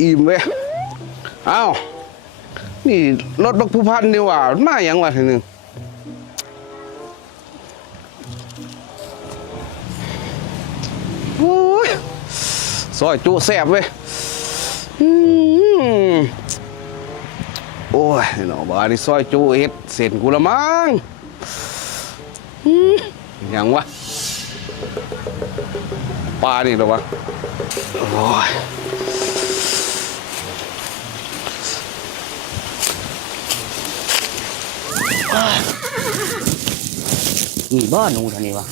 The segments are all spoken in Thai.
อิ่มเว้ยอ้าวนี่รถบักผู้พันนี่หว่ามาอย่างวะทีนึงโอ้ยซอยจุแซ่บเว้ยอืมโอ้ยเนาะบ้านี่ซอยจุเฮ็ดเสร็จกูละมั้งอืมหยังวะปลานี่เหรอวะโอ้ย มีบ้านูเท่านี้วะ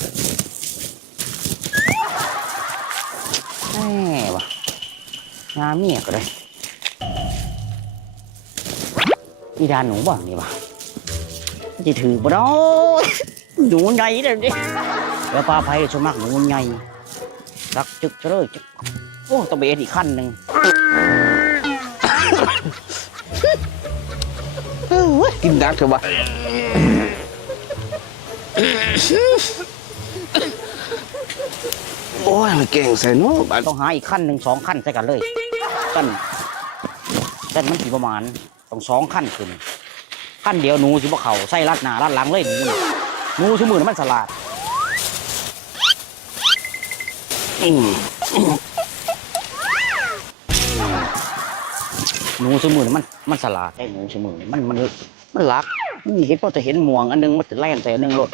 แหมวะงามเมียก็ได้อีดานหนูบ้างนี่วะจะถือบ่เนาะหนูใหญ่เลยดิแล้วปลาไผ่ชมักหนูใหญ่รักจึกเจริญจึกโอ้ต้องไปเอ็ดอีกขั้นหนึ่ง กินดักเถอะวะโอ้ยมันเก่งใส่เนาะบ้านต้องหาอีกขั้นหนึ่งสองขั้นใส่กันเลยขั้นขั้นมันสิประมาณต้องสองขั้นขึ้นขั้นเดียวหนูสิบ่เข่าใส่รัดหน้ารัดหลังเลยหนูน่ะหนูสมือมันสลาดอืมหนูสมือนี่มันมันสลาดไอ้หนูสมือนี่มันมัน มันรักนี่เห็นพอจะเห็นหมวงอันหนึงมันจะแล่นใส่อันหนึงรถ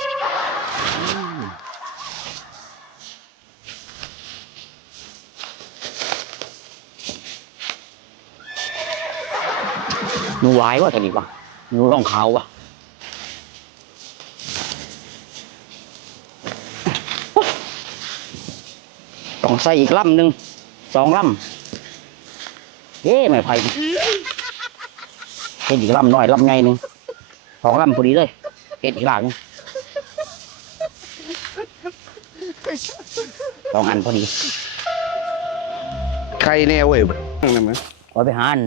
หนูวายวะตัวนี้วะหนูร่องเขาวะต้องใส่อีกลำหนึ่งสองลำเอ๊ะไม่ไผ่ เห็นอีกลำน้อยลำไงหนึ่งสองลำพอดีเลยเห็นอีกหลังสองอันพอดีใครแน่เว้ยนั่นมั้ยคอยไปหาอัน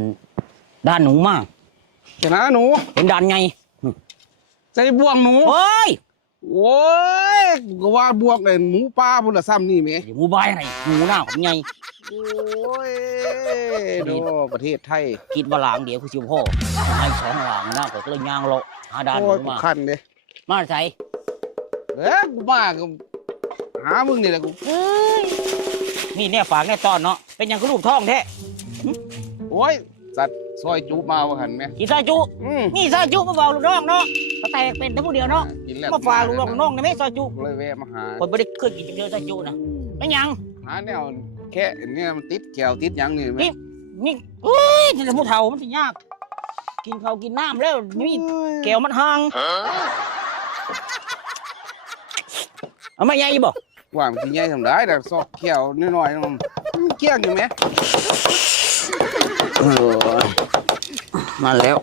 ด้านหนูมาชนะหนูเห็นด้านไงใจบ่วงหนูโอ้ย โอ้ยกูก็ว่าบวกเลยหมูป่าพุ่นละซ้ำนี่แหมอย่ามูบายอะไรหนูหน้าผมไงโอ้ยโดประเทศไทยคิดว่าหลางเดี๋ยวคือชิวพ่อให้สองหลางหน้าผมก็เลยย่างเลาะหาด้านหโอ้นูยกูมาคันเด้มาใส่เอ้ยกูมาก็หามึงนี่แหละกูนี่เนี่ยฝากเนี่ยตอนเนาะเป็นหยังคือลูกท้องแท้โอ้ยสัตว์ซอยจูมาว่าหันแม่กินซาจุอืมนี่ซาจุมาบอกลูกน้องเนาะ ก็แตกเป็นทั้งผู้เดียวเนาะกินแล้วมาฝากลูกน้องลูกน้องในแม่ซาจุกูเลยแวะมาหาคนไม่ได้เคยกินเดียวซาจุนะเป็นหยังหาแนวแค่เนี่ยมันติดแก้วติดหยังนี่ไหมนี่นี่เอ้ยนี่จะพูดเท่ามันสิยาก กินข้าวกินน้ำแล้วนี่แก้วมันห่างเอามาใหญ่บ่ว่ามันสิใหญ่ทำได้แต่ซอกแก้วน้อยๆมันเกี้ยงอยู่ไหมเออมาแล้ว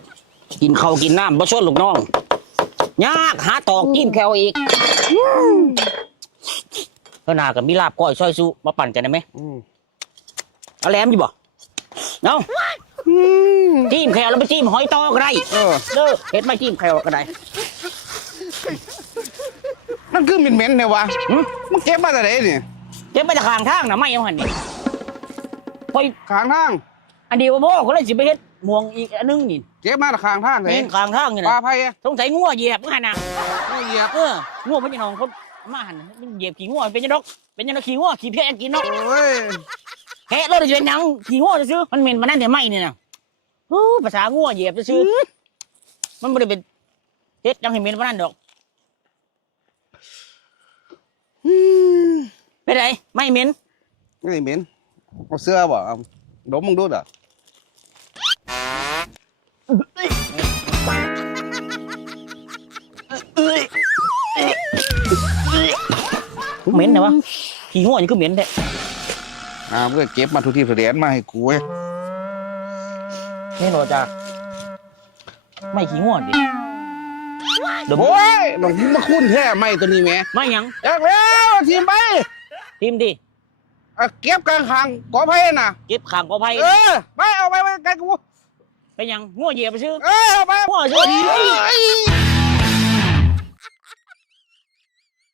กินข้าวกินน้ำบ่ชวนลูกน้อง ยากหาตอกจิ้มแควอีกก็น่ากับมีลาบก้อยซอยซุมาปั่นกันได้ไหมอืมเอาแหลมอยู่บ่เอาอืมจิ้มแควแล้วไปจิ้มหอยตอก็ได้เออเด้อเห็ดไม่จิ้มแควก็ได้มันคือเหม็นๆเนี่ยวะหึมันเก็บมาแต่ไหนนี่เก็บไปจากข้างทางนะไม่เอาหันนี่พอยข้างทาง อันเดียวบ่ก็เลยสิไปเฮ็ด ม่วงอีกอันนึงนี่เก็บมาแต่ข้างทางเลยเห็นข้างทางนี่ปลานะไผ่อะสงสัยงัวเหยียบหันน่ะไม่เหยียบเอองัวพญานองเขาเอามาหันมันเหยียบขี้งัวเป็นยังดอกเป็นยังดอกขี้งัวขี้แพะกินเนาะโอ้ยแพะเราจะเป็นหยังขี้งัวซื่อๆมันเหม็นมันนั่นแต่ไม่นี่น่ะเฮ้อภาษางัวเหยียบซื่อๆมันบ่ได้เป็นเฮ็ดจังให้เหม็นมันนั่นดอกอืมเป็นไรไม่เหม็นไม่เหม็นเอาเสื้อบ่เอาดมมึงดูด่ะ เหม็นนะวะขี้งัวนี่คือเหม็นแท้อ่าเพื่อเก็บมาทุกที่แสดงมาให้กูเว้ยนี่โรจ้าไม่ขี้งัวดิดมโอ้ยดอกมาคุ้นแท้ไม่ตัวนี้แหม่ไม่หยังอยากแล้วทีมไปทีมดิเอาเก็บกลางคางกอไผ่น่ะ เก็บข่างกอไผ่เออไปเอาไปไปไกลกูเป็นหยังงัวเหยียบไปซื้อ เออเอาไปงัวซื้อดีเอ้ย